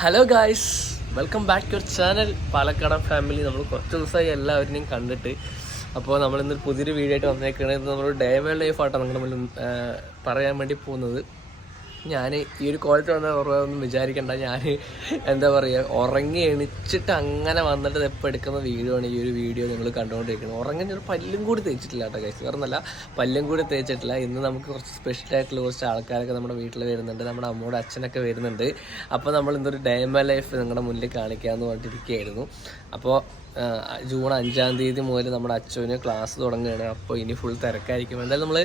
Hello guys welcome back to your channel Palakkad family നമ്മൾ കുറച്ച് ദിവസമായി എല്ലാവരെയും കണ്ടിട്ട്. അപ്പോൾ നമ്മൾ ഇന്ന് പുതിയൊരു വീഡിയോ ആയിട്ട് വന്നേക്കുന്നത് ഇത് നമ്മൾ ഡേ ബൈ ലൈഫ് ആയിട്ടാണ് നമ്മൾ പറയാൻ വേണ്ടി പോകുന്നത്. ഞാൻ ഈ ഒരു ക്വാളിറ്റി വന്ന ഒന്നും വിചാരിക്കണ്ട. ഞാൻ എന്താ പറയുക ഉറങ്ങി എണിച്ചിട്ട് അങ്ങനെ വന്നിട്ട് എപ്പോൾ എടുക്കുന്ന വീഡിയോ ആണ് ഈ ഒരു വീഡിയോ നിങ്ങൾ കണ്ടുകൊണ്ടിരിക്കുന്നത് ഉറങ്ങാൻ ഒരു പല്ലും കൂടി തേച്ചിട്ടില്ല കേട്ടോ കൈസ് വേറെ ഒന്നല്ല പല്ലും കൂടി തേച്ചിട്ടില്ല. ഇന്ന് നമുക്ക് കുറച്ച് സ്പെഷ്യൽ ആയിട്ടുള്ള കുറച്ച് ആൾക്കാരൊക്കെ നമ്മുടെ വീട്ടിൽ വരുന്നുണ്ട്. നമ്മുടെ അമ്മയുടെ അച്ഛനൊക്കെ വരുന്നുണ്ട്. അപ്പോൾ നമ്മൾ ഇന്നൊരു ഡേ മൈ ലൈഫ് നിങ്ങളുടെ മുന്നിൽ കാണിക്കാമെന്ന് പറഞ്ഞിരിക്കുകയായിരുന്നു അപ്പോൾ ജൂൺ അഞ്ചാം തീയതി മുതൽ നമ്മുടെ അച്ഛന് ക്ലാസ് തുടങ്ങുകയാണ്. അപ്പോൾ ഇനി ഫുൾ തിരക്കായിരിക്കും. എന്തായാലും നമ്മൾ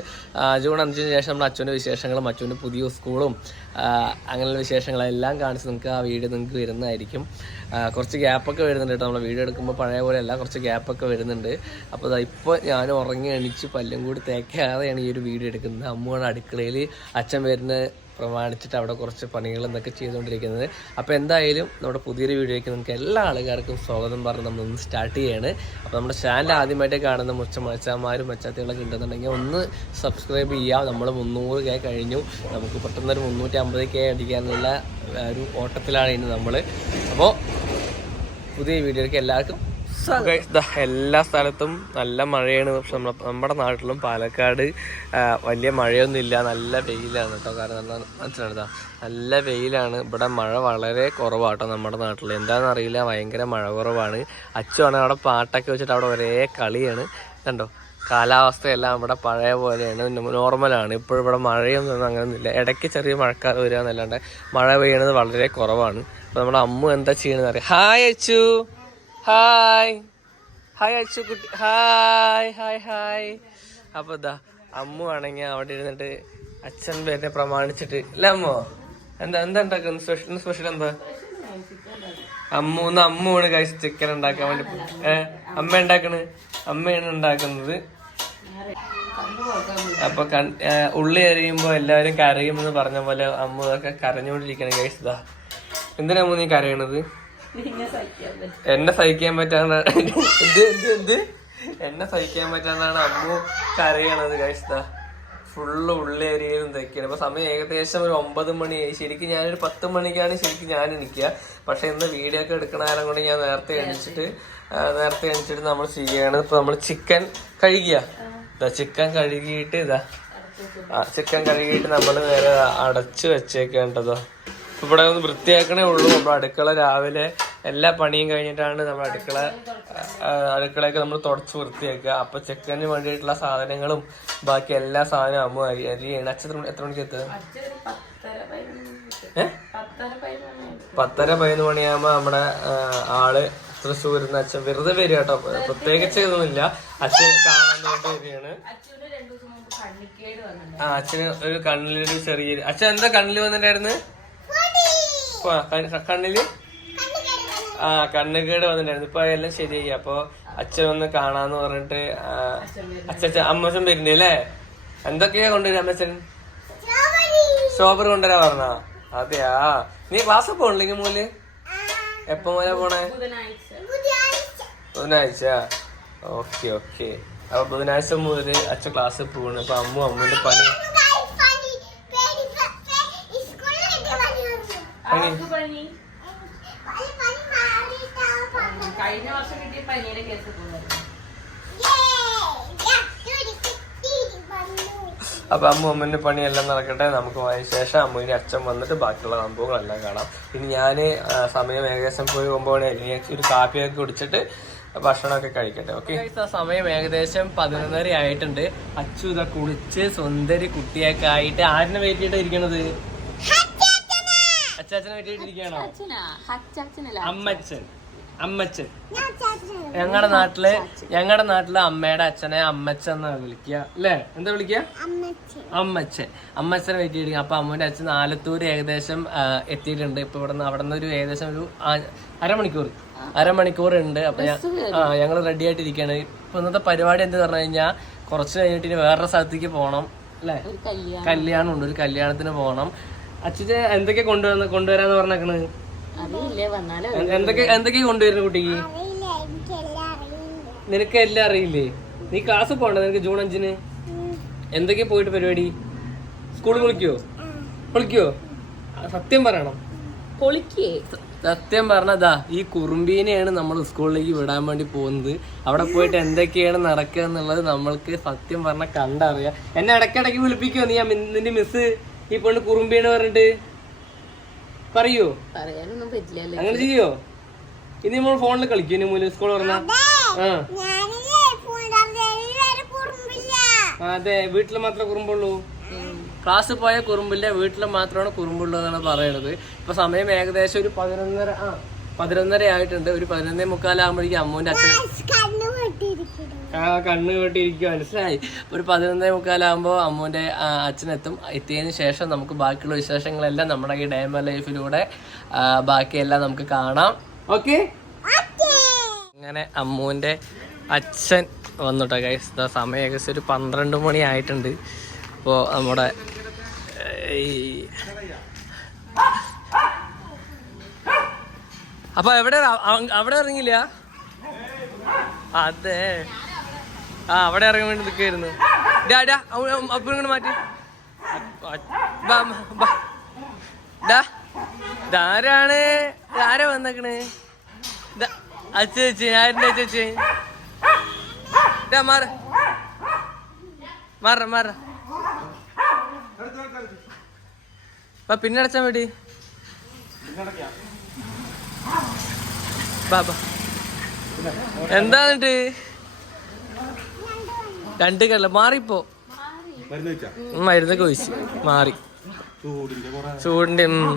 ജൂൺ അഞ്ചിന് ശേഷം നമ്മുടെ അച്ഛന്റെ വിശേഷങ്ങളും അച്ഛന്റെ പുതിയ സ്കൂളും ആ, അങ്ങനെയുള്ള വിശേഷങ്ങളെല്ലാം കാണിച്ച് നിങ്ങൾക്ക് ആ വീഡിയോ നിങ്ങൾക്ക് വരുന്നതായിരിക്കും. കുറച്ച് ഗ്യാപ്പൊക്കെ വരുന്നുണ്ട് കേട്ടോ. നമ്മൾ വീഡിയോ എടുക്കുമ്പോൾ പഴയ പോലെയല്ല കുറച്ച് ഗ്യാപ്പൊക്കെ വരുന്നുണ്ട്. അപ്പോൾ അത് ഇപ്പോൾ ഞാൻ ഉറങ്ങി എണീച്ച് പല്ലും കൂടി തേക്കാതെയാണ് ഈ ഒരു വീഡിയോ എടുക്കുന്നത്. അമ്മുവാണ് അടുക്കളയിൽ അച്ഛൻ വരുന്ന പ്രമാണിച്ചിട്ട് അവിടെ കുറച്ച് പണികൾ എന്നൊക്കെ ചെയ്തുകൊണ്ടിരിക്കുന്നത്. അപ്പോൾ എന്തായാലും നമ്മുടെ പുതിയൊരു വീഡിയോയ്ക്ക് നിങ്ങൾക്ക് എല്ലാ ആൾക്കാർക്കും സ്വാഗതം പറഞ്ഞ് നമ്മളൊന്ന് സ്റ്റാർട്ട് ചെയ്യാണ്. അപ്പോൾ നമ്മുടെ ചാനൽ ആദ്യമായിട്ട് കാണുന്ന മുച്ച മച്ചാമാരും മച്ചാത്തികളൊക്കെ ഉണ്ടെന്നുണ്ടെങ്കിൽ ഒന്ന് സബ്സ്ക്രൈബ് ചെയ്യാം നമ്മൾ മുന്നൂറ് കെ കഴിഞ്ഞു. നമുക്ക് പെട്ടെന്നൊരു മുന്നൂറ്റി അമ്പത് കെ അടിക്കാനുള്ള ഒരു ഓട്ടത്തിലാണ് ഇനി നമ്മൾ അപ്പോൾ പുതിയ വീഡിയോയ്ക്ക് എല്ലാവർക്കും എല്ലാ സ്ഥലത്തും നല്ല മഴയാണ്. പക്ഷെ നമ്മളെ നമ്മുടെ നാട്ടിലും പാലക്കാട് വലിയ മഴയൊന്നും ഇല്ല നല്ല വെയിലാണ് കേട്ടോ കാരണം എന്താ മനസ്സിലാണതാ നല്ല വെയിലാണ്. ഇവിടെ മഴ വളരെ കുറവാട്ടോ നമ്മുടെ നാട്ടിൽ എന്താണെന്ന് അറിയില്ല. ഭയങ്കര മഴ കുറവാണ്. അച്ചുവാണ് അവിടെ പാട്ടൊക്കെ വെച്ചിട്ട് അവിടെ ഒരേ കളിയാണ്. കണ്ടോ? കാലാവസ്ഥയെല്ലാം ഇവിടെ പഴയ പോലെയാണ്. നോർമലാണ്. ഇപ്പോഴും ഇവിടെ മഴയൊന്നും അങ്ങനെയൊന്നുമില്ല ഇടയ്ക്ക് ചെറിയ മഴക്കാർ വരിക എന്നല്ലാണ്ട് മഴ പെയ്യണത് വളരെ കുറവാണ്. അപ്പോൾ നമ്മുടെ അമ്മു എന്താ ചെയ്യണമെന്ന് അറിയാം. Hi Achu. Hi hi Achu കുട്ടി. ഹായ് ഹായ് ഹായ് അപ്പോൾ ഇതാ അമ്മു ആണെങ്കിൽ അവിടെ ഇരുന്നിട്ട് അച്ഛൻ പേരെ പ്രമാണിച്ചിട്ട്. അല്ല അമ്മോ? എന്താ എന്താ ഉണ്ടാക്കുന്നു സ്പെഷ്യൽ സ്പെഷ്യൽ എന്താ? അമ്മൂന്ന് അമ്മുവാണ് കഴിച്ച് ചിക്കൻ ഉണ്ടാക്കാൻ വേണ്ടി ഏഹ് അമ്മ ഉണ്ടാക്കണ്? അമ്മയാണ് ഉണ്ടാക്കുന്നത്. അപ്പൊ ഉള്ളി അറിയുമ്പോ എല്ലാവരും കരയുമെന്ന് പറഞ്ഞ പോലെ അമ്മ ഇതൊക്കെ കരഞ്ഞുകൊണ്ടിരിക്കണം കഴിച്ചതാ എന്തിനാ അമ്മ നീ കരയണത്? എന്നെ സഹിക്കാൻ പറ്റാന്ന് എന്ത് എന്ത് എന്ത്? എന്നെ സഹിക്കാൻ പറ്റാന്നാണ് അമ്മു കരയണത് കഴിച്ചതാ ഫുള്ള് ഉള്ളി അരിയിലും തയ്ക്കണം അപ്പൊ സമയം ഏകദേശം ഒരു ഒമ്പത് മണി. ശരിക്കും ഞാനൊരു പത്ത് മണിക്കാണ് ശരിക്കും ഞാൻ എണിക്കുക. പക്ഷെ ഇന്ന് വീഡിയോ ഒക്കെ എടുക്കണ കാലം കൊണ്ട് ഞാൻ നേരത്തെ എണിച്ചിട്ട് നേരത്തെ എണിച്ചിട്ട് നമ്മൾ ചെയ്യുകയാണ് ഇപ്പൊ നമ്മൾ ചിക്കൻ കഴുകിയ. ഇതാ ചിക്കൻ കഴുകിയിട്ട് ഇതാ. ചിക്കൻ കഴുകിയിട്ട് നമ്മൾ നേരെ അടച്ചു വെച്ചേക്കേണ്ടതോ ഇവിടെ ഒന്ന് വൃത്തിയാക്കണേ ഉള്ളൂ. നമ്മൾ അടുക്കള രാവിലെ എല്ലാ പണിയും കഴിഞ്ഞിട്ടാണ് നമ്മൾ അടുക്കള അടുക്കളയൊക്കെ നമ്മൾ തുടച്ച് വൃത്തിയാക്കുക. അപ്പൊ ചെക്കന് വേണ്ടിയിട്ടുള്ള സാധനങ്ങളും ബാക്കി എല്ലാ സാധനവും അമ്മ അരി അരിയാണ് അച്ഛൻ എത്ര മണി- എത്ര മണിക്ക് എത്തുക പത്തര പതിനൊന്ന് മണിയാകുമ്പോ നമ്മുടെ ആൾ തൃശ്ശൂരിൽ നിന്ന് അച്ഛൻ വെറുതെ വരിക കേട്ടോ. പ്രത്യേകിച്ച് ഇതൊന്നുമില്ല. അച്ഛൻ കാണാൻ വേണ്ടി വരികയാണ്. ആ അച്ഛന് ഒരു കണ്ണിലൊരു ചെറിയ അച്ഛൻ എന്താ കണ്ണിൽ വന്നിട്ടായിരുന്നു കണ്ണിൽ? ആ കണ്ണുകേട് വന്നിട്ടുണ്ട് ഇപ്പൊ എല്ലാം ശരിയായി. അപ്പൊ അച്ഛൻ ഒന്ന് കാണാന്ന് പറഞ്ഞിട്ട് അച്ഛൻ അമ്മച്ചൻ വരുന്നുണ്ട് അല്ലേ? എന്തൊക്കെയാ കൊണ്ടുവരും അമ്മച്ചൻ? സ്ട്രോബറി കൊണ്ടുവരാ പറഞ്ഞ? അതെയാ. നീ ക്ലാസ് പോണില്ലെങ്കിൽ മൂൽ എപ്പോ മുതലാ പോണേ? ബുധനാഴ്ച. Okay okay. അപ്പൊ ബുധനാഴ്ച മുതൽ അച്ഛൻ ക്ലാസ് പോകണം അപ്പൊ അമ്മു അമ്മുന്റെ പണി കഴിഞ്ഞ വർഷം കിട്ടിയ പനിയുടെ കേസ് അപ്പൊ അമ്മു അമ്മന്റെ പണിയെല്ലാം നടക്കട്ടെ നമുക്ക് പോയതിനു ശേഷം അമ്മുവിന്റെ അച്ഛൻ വന്നിട്ട് ബാക്കിയുള്ള സംഭവങ്ങളെല്ലാം കാണാം. പിന്നെ ഞാൻ സമയം ഏകദേശം പോയി ഒമ്പത് മണി ഒരു കാപ്പിയൊക്കെ കുടിച്ചിട്ട് ഭക്ഷണമൊക്കെ കഴിക്കട്ടെ ഓക്കെ? സമയം ഏകദേശം പതിനൊന്നര ആയിട്ടുണ്ട്. അച്ചു ഇതാ കുളിച്ച് സുന്ദരി കുട്ടിയൊക്കെ ആയിട്ട് ആരിനെ വെയിറ്റ് ഇരിക്കണത്? അച്ചാച്ചനെ അച്ഛനാ അമ്മച്ചൻ. അമ്മച്ചൻ. ഞങ്ങളുടെ നാട്ടിൽ ഞങ്ങളുടെ നാട്ടിൽ അമ്മയുടെ അച്ഛനെ അമ്മച്ചൻ എന്നാ വിളിക്കുക. അല്ലേ? എന്താ വിളിക്കുക? അമ്മച്ചൻ. അമ്മച്ചനെ വെയിറ്റ് ചെയ്തിരിക്കും അപ്പൊ അമ്മൂന്റെ അച്ഛൻ ആലത്തൂർ ഏകദേശം എത്തിയിട്ടുണ്ട്. ഇപ്പൊ ഇവിടെ നിന്ന് അവിടെ നിന്ന് ഒരു ഏകദേശം ഒരു അരമണിക്കൂർ. അരമണിക്കൂർ ഉണ്ട്. അപ്പൊ ഞാൻ ആ ഞങ്ങൾ റെഡി ആയിട്ടിരിക്കുകയാണ് ഇപ്പൊ ഇന്നത്തെ പരിപാടി എന്ത് പറഞ്ഞു കഴിഞ്ഞാൽ കുറച്ച് കഴിഞ്ഞിട്ട് ഇനി വേറൊരു സ്ഥലത്തേക്ക് പോകണം അല്ലേ? കല്യാണം കല്യാണം. ഉണ്ട് ഒരു കല്യാണത്തിന് പോകണം അച്ഛന് എന്തൊക്കെ കൊണ്ടുവന്ന് കൊണ്ടുവരാന്ന് പറഞ്ഞേക്കണ്? എന്തൊക്കെ എന്തൊക്കെ കൊണ്ടുവരുന്നു കുട്ടിക്ക്? നിനക്ക് എല്ലാം അറിയില്ലേ? നീ ക്ലാസ് പോണ്ട നിനക്ക് ജൂൺ അഞ്ചിന്? എന്തൊക്കെ പോയിട്ട് പരിപാടി? സ്കൂളിൽ കുളിക്കോ കുളിക്കോ സത്യം പറയണം. സത്യം പറഞ്ഞതാ ഈ കുറുമ്പീനെയാണ് നമ്മൾ സ്കൂളിലേക്ക് വിടാൻ വേണ്ടി പോകുന്നത്. അവിടെ പോയിട്ട് എന്തൊക്കെയാണ് നടക്കുക എന്നുള്ളത് നമ്മൾക്ക് സത്യം പറഞ്ഞ കണ്ടറിയാം. എന്നെ ഇടയ്ക്കിടയ്ക്ക് വിളിപ്പിക്കുമോ നീ നിന്റെ മിസ് ഈ പെണ്ണ് കുറുമ്പിയാണ് പറഞ്ഞിട്ട്? പറയോ? പറയാനൊന്നും പറ്റില്ല അങ്ങനെ ചെയ്യോ? ഇനി നമ്മൾ ഫോണിൽ കളിക്കും? ഇനി മൂല സ്കൂൾ പറഞ്ഞ അതെ വീട്ടിൽ മാത്രമേ കുറുമ്പുള്ളൂ? ക്ലാസ്സിൽ പോയ കുറുമ്പില്ല വീട്ടിൽ മാത്രമാണ് കുറുമ്പുള്ളൂ എന്നാണ് പറയണത്. ഇപ്പൊ സമയം ഏകദേശം ഒരു പതിനൊന്നര ആ പതിനൊന്നര ആയിട്ടുണ്ട്. ഒരു പതിനൊന്നേ മുക്കാലാകുമ്പോഴേക്കും അമ്മൂന്റെ അച്ഛൻ ആ കണ്ണ് കേട്ടിരിക്കുക മനസ്സിലായി? ഒരു പതിനൊന്നേ മുക്കാലാകുമ്പോൾ അമ്മൂന്റെ ആ, അച്ഛനെത്തും. എത്തിയതിന് ശേഷം നമുക്ക് ബാക്കിയുള്ള വിശേഷങ്ങളെല്ലാം നമ്മുടെ ഈ ഡയമ ലൈഫിലൂടെ ബാക്കിയെല്ലാം നമുക്ക് കാണാം. ഓക്കെ? അങ്ങനെ അമ്മൂന്റെ അച്ഛൻ വന്നുട്ടോ ഗൈസ് ഇതാ സമയം ഏകദേശം ഒരു പന്ത്രണ്ട് മണി ആയിട്ടുണ്ട്. അപ്പോൾ നമ്മുടെ ഈ അപ്പൊ എവിടെ അവ- അവിടെ ഇറങ്ങില്ല അതെ. ആ അവിടെ ഇറങ്ങാൻ വേണ്ടി നിൽക്കായിരുന്നു ഡാ ഡാ അപ്പൊ ഇങ്ങോട്ട് മാറ്റി. ഡാ ഇതാരാണ്? ആരാ വന്നേക്കണ്? അച്ചേച്ചി ആരുടെ ചേച്ചി? ഡാ മാറ. മാറ മാറ. ബാ പിന്നെ അടച്ചാ വേണ്ടി ബാബാ എന്താ എന്നിട്ട്? രണ്ട് കല്ല മാറിപ്പോ. മരുന്നൊക്കെ ഒഴിച്ച്. മാറി. ചൂടിന്റെ മാറപ്പോ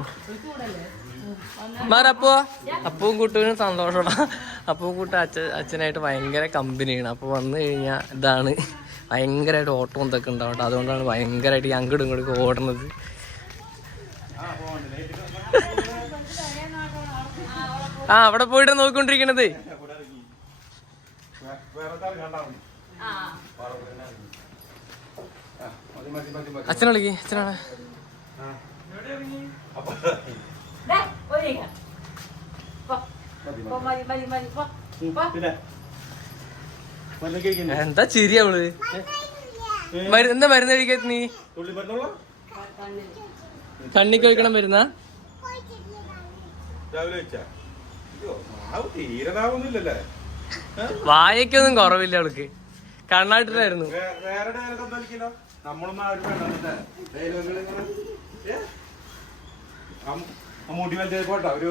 മാറി അപ്പോ അപ്പവും കൂട്ടുവിനും സന്തോഷമാണ് അപ്പവും കൂട്ട അച്ഛ അച്ഛനായിട്ട് ഭയങ്കര കമ്പനിയാണ്. അപ്പൊ വന്നു കഴിഞ്ഞാൽ ഇതാണ്. ഭയങ്കരമായിട്ട് ഓട്ടം എന്തൊക്കെ ഉണ്ടാവും അതുകൊണ്ടാണ് ഭയങ്കരമായിട്ട് ഈ അങ്ങോട്ടും ഇങ്ങോട്ടും ഓടുന്നത്. ആ അവിടെ പോയിട്ട് നോക്കിക്കൊണ്ടിരിക്കണത്. അച്ഛനെ വിളിക്ക് അച്ഛനാണ്. എന്താ ചിരി അവൾ? മരുന്ന് എന്താ മരുന്ന് കഴിക്കാത്ത നീ? കണ്ണി കഴിക്കണം മരുന്ന? രാവിലെ വെച്ചാ? തീരെ നാവൊന്നുമില്ലല്ലേ? വായക്കൊന്നും കുറവില്ല അവൾക്ക്. കണ്ണാട്ടിലായിരുന്നു. പോട്ടാ ഒരു.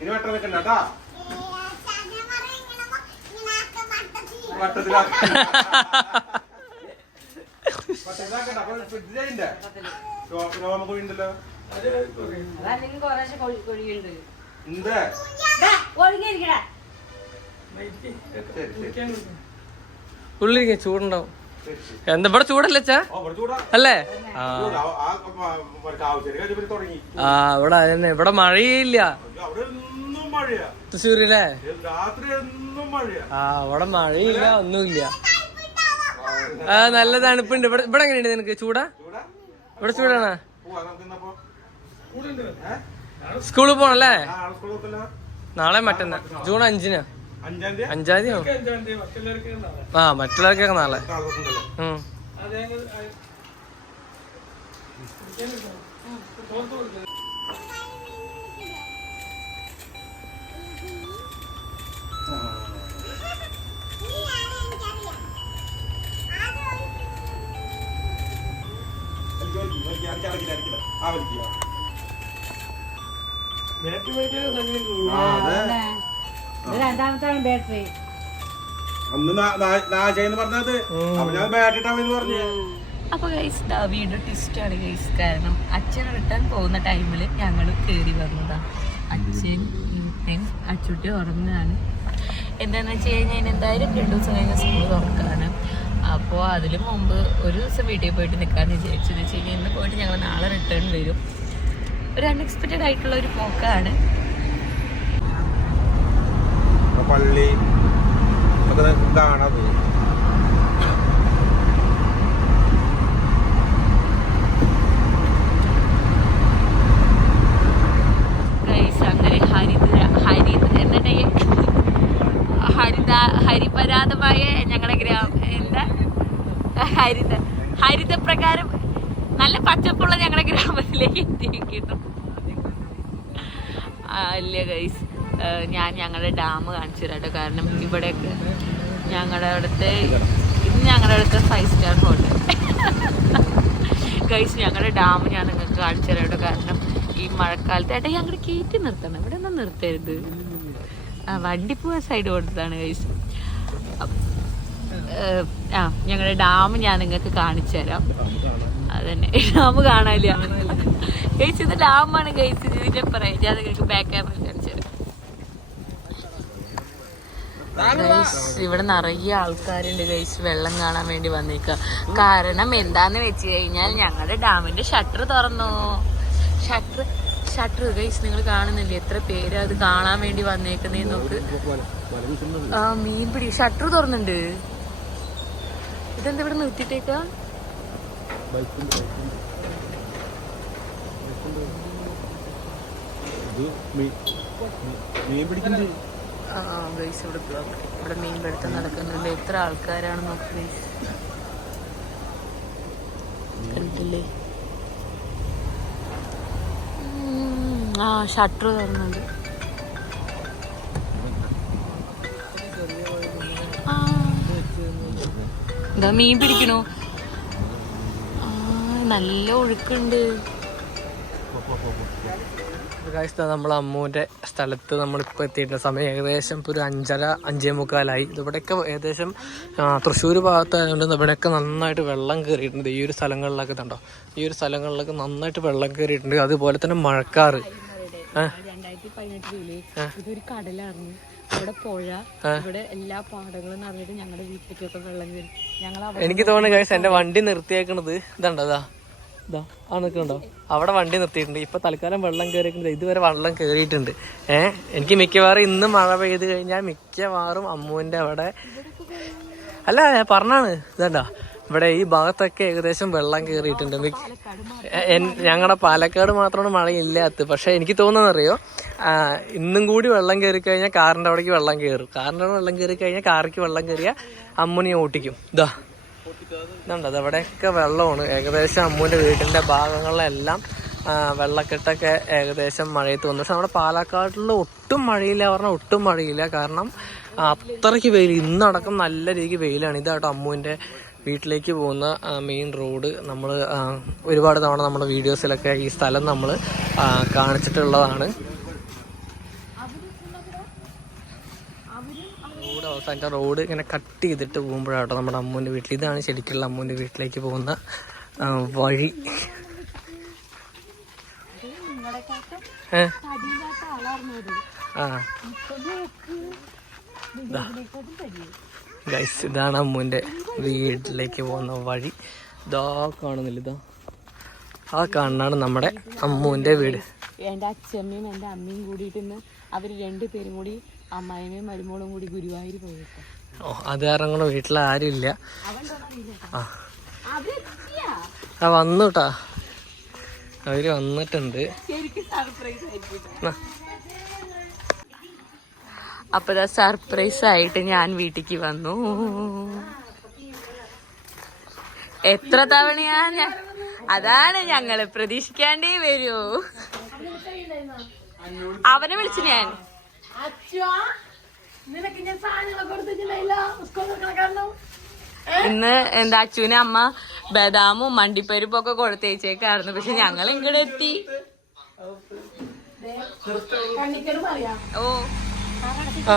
ഇനി വെട്ടം നിൽക്കണ്ട കേട്ടാ? വട്ടത്തിലാക്ക വട്ടത്തിലാക്കണ്ട അപ്പൊ ഫ്രിഡ്ജിന്റെ രോമക്കുഴി ഉണ്ടല്ലോ അതല്ലെങ്കിൽ കുറേശ്ശെ കൊഴി- കൊഴിയുണ്ട്. ഉണ്ട്. ഒഴുകിയിരിക്കടാ ശരി ശരി. ഉള്ളിൽ ചൂടുണ്ടാവും. എന്താ ഇവിടെ ചൂടല്ലേ അല്ലേ? ആ. ഇവിടെ അതന്നെ. ഇവിടെ മഴയില്ല. തൃശ്ശൂരില്ലേ ആ ഇവിടെ മഴയില്ല ഒന്നുമില്ല. ആ നല്ല തണുപ്പുണ്ട്. ഇവിടെ ഇവിടെ എങ്ങനെയുണ്ട് നിനക്ക്? ചൂടാ? ഇവിടെ ചൂടാണ്? സ്കൂളിൽ പോണല്ലേ? നാളെ മറ്റന്നാ? ജൂൺ അഞ്ചിനാ? അഞ്ചാം തീയതി? ആ മറ്റുള്ളവർക്കൊക്കെ നാളെ. ആ ദിവസം രണ്ടാമത്താണ് ബാറ്ററി അന്ന് നാശയെന്ന് പറഞ്ഞത്. അപ്പൊ ഞാൻ ബാറ്റിട്ടാമെന്ന് പറഞ്ഞു. അപ്പൊ ഗൈസ് ദാ വീട് ആണ് ഗൈസ് കാരണം അച്ഛൻ റിട്ടേൺ പോകുന്ന ടൈമിൽ ഞങ്ങൾ കേറി വന്നതാ. അച്ഛൻ അച്ചുട്ടി ഉറങ്ങുകയാണ് എന്താണെന്ന് വെച്ച് കഴിഞ്ഞാൽ എന്തായാലും രണ്ടു ദിവസം കഴിഞ്ഞ സ്കൂൾ തുറക്കാണ്. അപ്പോൾ അതിന് മുമ്പ് ഒരു ദിവസം വീട്ടിൽ പോയിട്ട് നിൽക്കാമെന്ന് വിചാരിച്ചു. എന്ന് വെച്ച് കഴിഞ്ഞാൽ ഇന്ന് പോയിട്ട് ഞങ്ങൾ നാളെ റിട്ടേൺ വരും. ഒരു അൺഎക്സ്പെക്റ്റഡ് ആയിട്ടുള്ള ഒരു പോക്കാണ്. പള്ളി. കാണാതെ ഗൈസ് അങ്ങനെ ഹരിത ഹരിത എന്നിട്ട് ഹരിത ഹരിപരാതമായ ഞങ്ങളുടെ ഗ്രാമം എന്താ ഇല്ല ഗൈസ് ഞാൻ ഞങ്ങളുടെ ഡാം കാണിച്ചു തരാം കാരണം ഇവിടെയൊക്കെ ഞങ്ങളുടെ അവിടുത്തെ ഇത് ഞങ്ങളുടെ അവിടുത്തെ ഫൈവ് സ്റ്റാർ ഹോട്ടൽ ഗൈസ് ഞങ്ങളുടെ ഡാം ഞാൻ നിങ്ങൾക്ക് കാണിച്ചു തരാം കാരണം ഈ മഴക്കാലത്ത് ഏട്ടാ ഞങ്ങളുടെ കയറ്റി നിർത്തണം. ഇവിടെ ഒന്നും നിർത്തരുത്. ആ വണ്ടി പോവാൻ സൈഡ് കൊടുത്താണ് ഗൈസ് ആ ഞങ്ങളുടെ ഡാം ഞാൻ നിങ്ങൾക്ക് കാണിച്ചു തരാം. അതന്നെ. ഡാം കാണാനില്ല. ഗൈസ് ഇത് ഡാമാണ് ഗൈസ് ഇതിന്റെ പറയാം ഞാൻ നിങ്ങൾക്ക് ബാക്ക് ക്യാമറ ഇവിടെ നിറയെ ആൾക്കാരുണ്ട് കഴിച്ച് വെള്ളം കാണാൻ വേണ്ടി വന്നേക്ക. കാരണം എന്താന്ന് വെച്ച് കഴിഞ്ഞാൽ ഞങ്ങളുടെ ഡാമിന്റെ ഷട്ടർ തുറന്നു. ഷട്ടർ ഷട്ടർ ഗൈസ് നിങ്ങൾ കാണുന്നില്ലേ? എത്ര പേര് അത് കാണാൻ വേണ്ടി വന്നേക്കുന്നേ നോക്ക്. ആ മീൻ പിടി ഷട്ടർ തുറന്നുണ്ട്. ഇതെന്താ ഇവിടെ ഗൈസ് ഇവിടെ മീൻ പിടുത്തം നടക്കുന്നുണ്ട്. എത്ര ആൾക്കാരാണ് നോക്ക് ആ ഷട്ടർ തുറന്നുണ്ട്. എന്താ മീൻ പിടിക്കണോ. നല്ല ഒഴുക്കുണ്ട്. നമ്മളെ നമ്മൾ അമ്മൂന്റെ സ്ഥലത്ത് നമ്മളിപ്പോൾ എത്തിയിട്ടുള്ള സമയം ഏകദേശം ഇപ്പോൾ ഒരു അഞ്ചര അഞ്ചേ മുക്കാലായി. ഇവിടെയൊക്കെ ഏകദേശം തൃശ്ശൂർ ഭാഗത്തായതുകൊണ്ട് ഇവിടെയൊക്കെ നന്നായിട്ട് വെള്ളം കയറിയിട്ടുണ്ട് ഈ ഒരു സ്ഥലങ്ങളിലൊക്കെ കണ്ടോ? ഈ ഒരു സ്ഥലങ്ങളിലൊക്കെ നന്നായിട്ട് വെള്ളം കയറിയിട്ടുണ്ട് അതുപോലെ തന്നെ മഴക്കാറ്. ആ, രണ്ടായിരത്തി പതിനെട്ടിൽ ഇതൊരു കടലായിരുന്നു ഇവിടെ പുഴ ഇവിടെ എല്ലാ പാടങ്ങളും നിറഞ്ഞിട്ട് ഞങ്ങളുടെ വീട്ടിലേക്കൊക്കെ വെള്ളം കയറി ഞങ്ങൾ എനിക്ക് തോന്നുന്നു എന്റെ എന്റെ വണ്ടി നിർത്തിയേക്കണത് ഇതുണ്ടോ? അവിടെ വണ്ടി നിർത്തിയിട്ടുണ്ട്. ഇപ്പൊ തൽക്കാലം വെള്ളം കയറിയിട്ടുണ്ട് ഇതുവരെ വെള്ളം കയറിയിട്ടുണ്ട് ഏഹ് എനിക്ക് മിക്കവാറും ഇന്ന് മഴ പെയ്ത് കഴിഞ്ഞാൽ മിക്കവാറും അമ്മുവിന്റെ അവിടെ അല്ല ഞാൻ പറഞ്ഞാണ്. ഇതണ്ട ഇവിടെ ഈ ഭാഗത്തൊക്കെ ഏകദേശം വെള്ളം കയറിയിട്ടുണ്ട് ഞങ്ങളുടെ പാലക്കാട് മാത്രമാണ് മഴയില്ലാത്തത്. പക്ഷെ എനിക്ക് തോന്നുന്നറിയോ ഇന്നും കൂടി വെള്ളം കയറി കഴിഞ്ഞാൽ കാറിന്റെ അവിടേക്ക് വെള്ളം കയറും കാറിന്റെ അവിടെ വെള്ളം കയറി കഴിഞ്ഞാൽ കാറിക്ക് വെള്ളം കയറിയാൽ അമ്മുനെ ഓട്ടിക്കും. ഇതാ ഇതുണ്ട്. അവിടെയൊക്കെ വെള്ളമാണ്. ഏകദേശം അമ്മൂന്റെ വീടിന്റെ ഭാഗങ്ങളിലെല്ലാം വെള്ളക്കെട്ടൊക്കെ ഏകദേശം മഴയത്ത് വന്നു. പക്ഷെ നമ്മുടെ പാലക്കാട്ടിൽ ഒട്ടും മഴയില്ല പറഞ്ഞാൽ ഒട്ടും മഴയില്ല. കാരണം അത്രയ്ക്ക് വെയിൽ. ഇന്നടക്കം നല്ല രീതിക്ക് വെയിലാണ്. ഇതാട്ടോ അമ്മുവിന്റെ വീട്ടിലേക്ക് പോകുന്ന മെയിൻ റോഡ് നമ്മൾ ഒരുപാട് തവണ നമ്മുടെ വീഡിയോസിലൊക്കെ ഈ സ്ഥലം നമ്മൾ കാണിച്ചിട്ടുള്ളതാണ് റോഡ് അവസാനത്തെ റോഡ് ഇങ്ങനെ കട്ട് ചെയ്തിട്ട് പോകുമ്പോഴാട്ടോ നമ്മുടെ അമ്മൂന്റെ വീട്ടിൽ. ഇതാണ് ശരിക്കുള്ള അമ്മൂന്റെ വീട്ടിലേക്ക് പോകുന്ന വഴി. ഗൈസ് ഇതാണ് അമ്മൂന്റെ വീട്ടിലേക്ക് പോകുന്ന വഴി. ഇതാ കാണുന്നില്ല ഇതാ ആ കാണുന്നതാണ് നമ്മുടെ അമ്മൂന്റെ വീട്. എന്റെ അച്ഛമ്മയും എന്റെ അമ്മയും കൂടിയിട്ട് അവർ രണ്ടു പേരും കൂടി അമ്മായിമ്മയും മരുമോളും കൂടി ഗുരുവായൂർ പോയിട്ട്. ഓ അത് കാരണം കൂടെ വീട്ടിൽ ആരുമില്ല. ആ. ആ വന്നു കേട്ടാ അവർ വന്നിട്ടുണ്ട്. അപ്പൊ ഇതാ സർപ്രൈസ് ആയിട്ട് ഞാൻ വീട്ടിക്ക് വന്നു. എത്ര തവണയാ ഞാൻ അതാണ് ഞങ്ങൾ പ്രതീക്ഷിക്കാണ്ടേ വരൂ. അവനെ വിളിച്ചു ഞാൻ. ഇന്ന് എന്താ അച്ചുവിനെ അമ്മ ബദാമും മണ്ടിപ്പരിപ്പും ഒക്കെ കൊടുത്തേച്ചേക്കായിരുന്നു. പക്ഷെ ഞങ്ങൾ ഇങ്ങോട്ട് എത്തി. ഓ. ആ.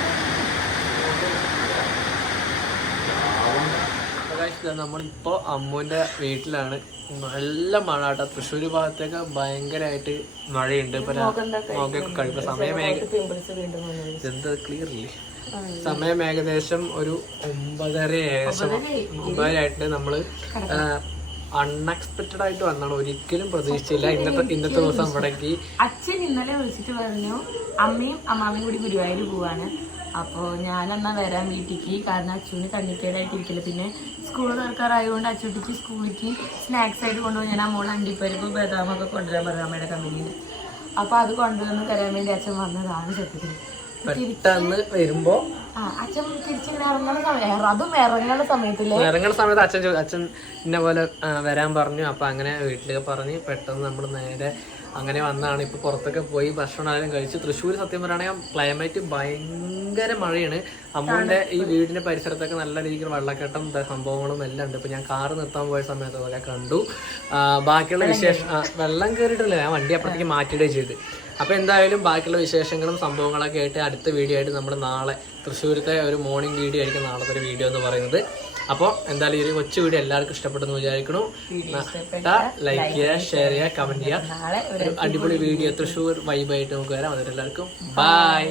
നമ്മളിപ്പോ അമ്മുവിന്റെ വീട്ടിലാണ്. നല്ല മഴ കേട്ടോ തൃശ്ശൂർ ഭാഗത്തേക്ക് ഭയങ്കരമായിട്ട് മഴയുണ്ട്. ഇപ്പൊ കഴിയുമ്പോ സമയം എന്താ ക്ലിയർ ഇല്ലേ? സമയം ഏകദേശം ഒരു ഒമ്പതര ഏകദേശം ഒമ്പതരായിട്ട് നമ്മൾ അൺഎക്സ്പെക്റ്റഡ് ആയിട്ട് വന്നാണ്. ഒരിക്കലും പ്രതീക്ഷിച്ചില്ല. ഇന്നത്തെ ഇന്നത്തെ ദിവസം ഇവിടേക്ക്. അച്ഛൻ ഇന്നലെ വിളിച്ചിട്ട് പറഞ്ഞു അമ്മയും അമ്മാവും കൂടി ഗുരുവായൂർ പോവാണ്. അപ്പോൾ ഞാനെന്നാ വരാൻ വീട്ടിലേക്ക് കാരണം അച്ഛന് കണ്ണിക്കേടായിട്ട് ഇരിക്കില്ല പിന്നെ സ്കൂൾ തുറക്കാറായതുകൊണ്ട് അച്ചുട്ടിക്ക് സ്കൂളിലേക്ക് സ്നാക്സ് ആയിട്ട് കൊണ്ടുപോയി. ഞാൻ അമ്മോൾ അണ്ടിപ്പരിപ്പ് ബദാമൊക്കെ കൊണ്ടുവരാൻ പറഞ്ഞു അമ്മയുടെ കമ്പനിയിൽ അപ്പോൾ അത് കൊണ്ടുവന്ന് തരാൻ വേണ്ടി അച്ഛൻ വന്നതാണ് സത്യത്തിൽ പെട്ടെന്ന് വരുമ്പോ അച്ഛൻ തിരിച്ചിങ്ങനെ ഇറങ്ങുന്ന സമയം. അതും ഇറങ്ങുന്ന സമയത്ത് അച്ഛൻ അച്ഛൻ ഇന്ന പോലെ വരാൻ പറഞ്ഞു. അപ്പൊ അങ്ങനെ വീട്ടിലേക്ക് പറഞ്ഞു പെട്ടെന്ന് നമ്മൾ നേരെ അങ്ങനെ വന്നാണ് ഇപ്പൊ പുറത്തൊക്കെ പോയി ഭക്ഷണം കഴിച്ച് തൃശ്ശൂർ സത്യം പറയുകയാണെങ്കിൽ ക്ലൈമറ്റ് ഭയങ്കര മഴയാണ്. അമ്മൂന്റെ ഈ വീടിന്റെ പരിസരത്തൊക്കെ നല്ല രീതിയിൽ വെള്ളക്കെട്ടും സംഭവങ്ങളും എല്ലാം ഉണ്ട്. ഇപ്പൊ ഞാൻ കാറ് നിർത്താൻ പോയ സമയത്ത് അതൊക്കെ കണ്ടു. ബാക്കിയുള്ള വിശേഷം വെള്ളം കയറിയിട്ടില്ല ഞാൻ വണ്ടി അപ്പുറത്തേക്ക് മാറ്റിയിടുകയും ചെയ്ത്. അപ്പോൾ എന്തായാലും ബാക്കിയുള്ള വിശേഷങ്ങളും സംഭവങ്ങളൊക്കെ ആയിട്ട് അടുത്ത വീഡിയോ ആയിട്ട് നമ്മൾ നാളെ തൃശ്ശൂരത്തെ ഒരു മോർണിംഗ് വീഡിയോ ആയിരിക്കും നാളത്തെ ഒരു വീഡിയോ എന്ന് പറയുന്നത്. അപ്പോൾ എന്തായാലും ഈ ഒരു കൊച്ചു വീഡിയോ എല്ലാവർക്കും ഇഷ്ടപ്പെട്ടെന്ന് വിചാരിക്കണു ലൈക്ക് ചെയ്യുക ഷെയർ ചെയ്യുക കമന്റ് ചെയ്യുക. ഒരു അടിപൊളി വീഡിയോ തൃശ്ശൂർ വൈബായിട്ട് നമുക്ക് വരാം. അതിലെല്ലാവർക്കും ബൈ